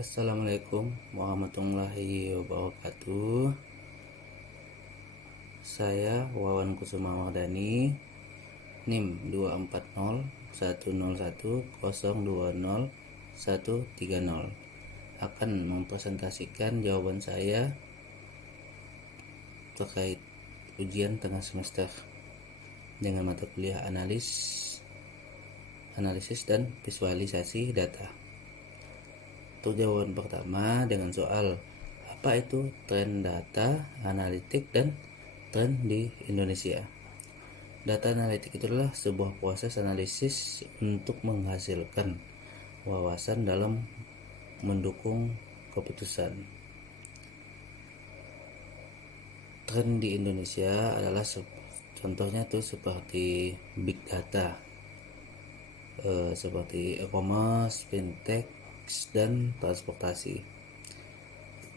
Assalamualaikum warahmatullahi wabarakatuh. Saya Wawan Kusuma Wardani, NIM 24010102030 akan mempresentasikan jawaban saya terkait ujian tengah semester dengan mata kuliah analisis dan visualisasi data. Untuk jawaban pertama dengan soal apa itu tren data analitik dan tren di Indonesia. Data analitik itulah sebuah proses analisis untuk menghasilkan wawasan dalam mendukung keputusan. Tren di Indonesia adalah contohnya tuh seperti big data, seperti e-commerce, fintech, dan transportasi.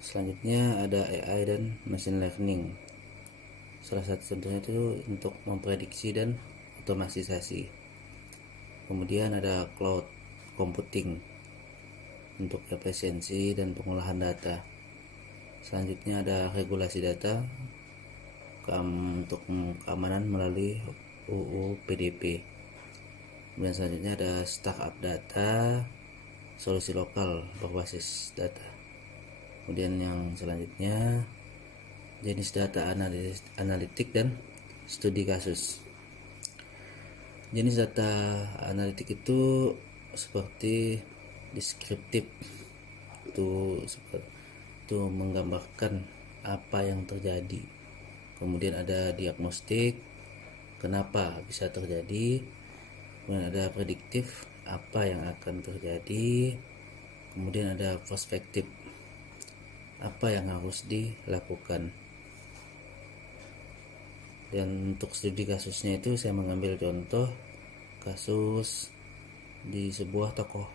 Selanjutnya ada AI dan machine learning. Salah satu contohnya itu untuk memprediksi dan otomatisasi. Kemudian ada cloud computing untuk efisiensi dan pengolahan data. Selanjutnya ada regulasi data untuk keamanan melalui UU PDP. Kemudian selanjutnya ada startup data, solusi lokal berbasis data. Kemudian yang selanjutnya jenis data analitik dan studi kasus. Jenis data analitik itu seperti deskriptif, itu menggambarkan apa yang terjadi. Kemudian ada diagnostik, kenapa bisa terjadi. Kemudian ada prediktif, apa yang akan terjadi. Kemudian ada prospektif, apa yang harus dilakukan. Dan untuk studi kasusnya itu saya mengambil contoh kasus di sebuah toko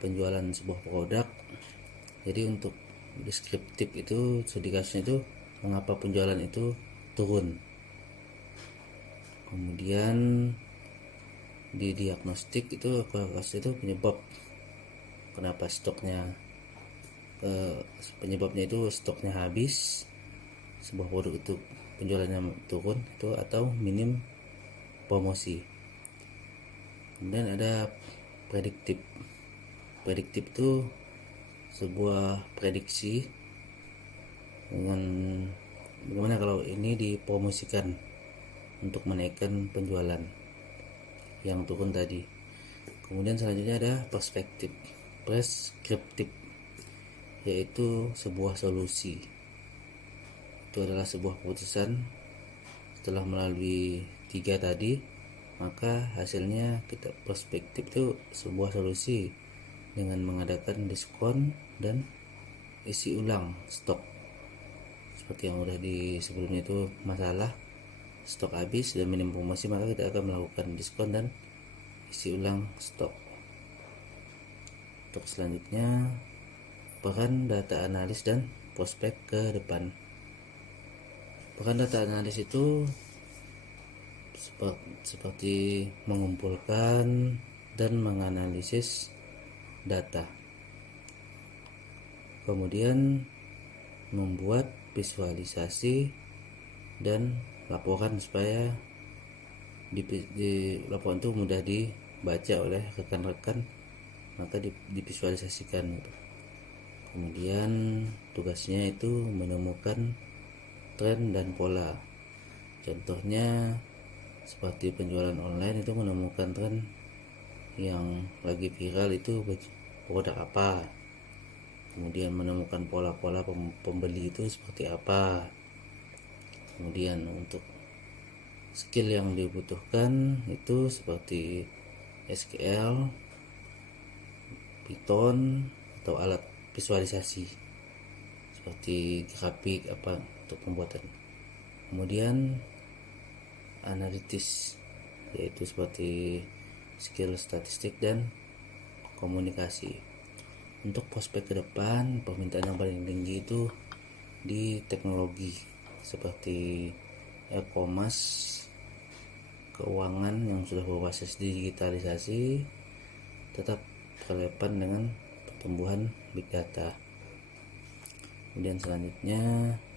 penjualan sebuah produk. Jadi untuk deskriptif itu studi kasusnya itu mengapa penjualan itu turun. Kemudian di diagnostik itu kasus itu penyebab kenapa penyebabnya itu stoknya habis, sebuah produk itu penjualannya turun itu atau minim promosi. Kemudian ada prediktif itu sebuah prediksi dengan bagaimana kalau ini dipromosikan untuk menaikkan penjualan yang turun tadi. Kemudian selanjutnya ada preskriptif, yaitu sebuah solusi. Itu adalah sebuah keputusan setelah melalui 3 tadi, maka hasilnya kita perspektif itu sebuah solusi dengan mengadakan diskon dan isi ulang stok. Seperti yang udah di sebelumnya itu masalah stok habis dan minim promosi, maka kita akan melakukan diskon dan isi ulang stok. Untuk selanjutnya peran data analis dan prospek ke depan. Peran data analis itu seperti mengumpulkan dan menganalisis data, kemudian membuat visualisasi dan laporan supaya di laporan itu mudah dibaca oleh rekan-rekan, maka divisualisasikan. Kemudian tugasnya itu menemukan tren dan pola. Contohnya seperti penjualan online itu menemukan tren yang lagi viral itu produk apa, kemudian menemukan pola-pola pembeli itu seperti apa. Kemudian untuk skill yang dibutuhkan itu seperti SQL, Python, atau alat visualisasi seperti grafik apa untuk pembuatan. Kemudian analitis, yaitu seperti skill statistik dan komunikasi. Untuk prospek ke depan, permintaan yang paling tinggi itu di teknologi seperti e-commerce, keuangan yang sudah berbasis digitalisasi, tetap relevan dengan pertumbuhan big data. Kemudian selanjutnya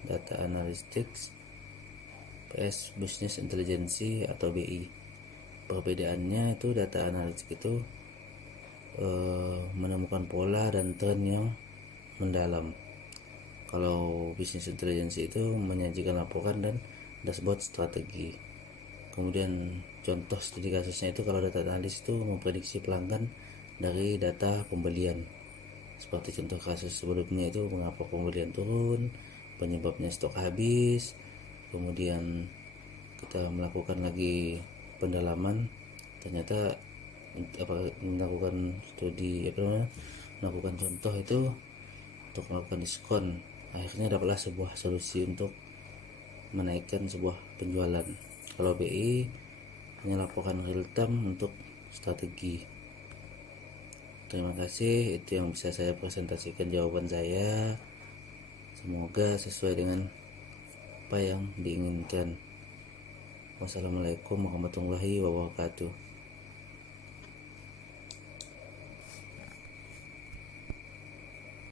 data analytics PS business intelligence atau BI. Perbedaannya itu data analytics itu menemukan pola dan tren yang mendalam. Kalau business intelligence itu menyajikan laporan dan dashboard strategi. Kemudian contoh studi kasusnya itu kalau data analis itu memprediksi pelanggan dari data pembelian. Seperti contoh kasus sebelumnya itu mengapa pembelian turun, penyebabnya stok habis. Kemudian kita melakukan lagi pendalaman, ternyata melakukan studi melakukan contoh itu untuk melakukan diskon, akhirnya dapatlah sebuah solusi untuk menaikkan sebuah penjualan. Kalau BI hanya laporan real time untuk strategi. Terima kasih, itu yang bisa saya presentasikan jawaban saya. Semoga sesuai dengan apa yang diinginkan. Wassalamualaikum warahmatullahi wabarakatuh.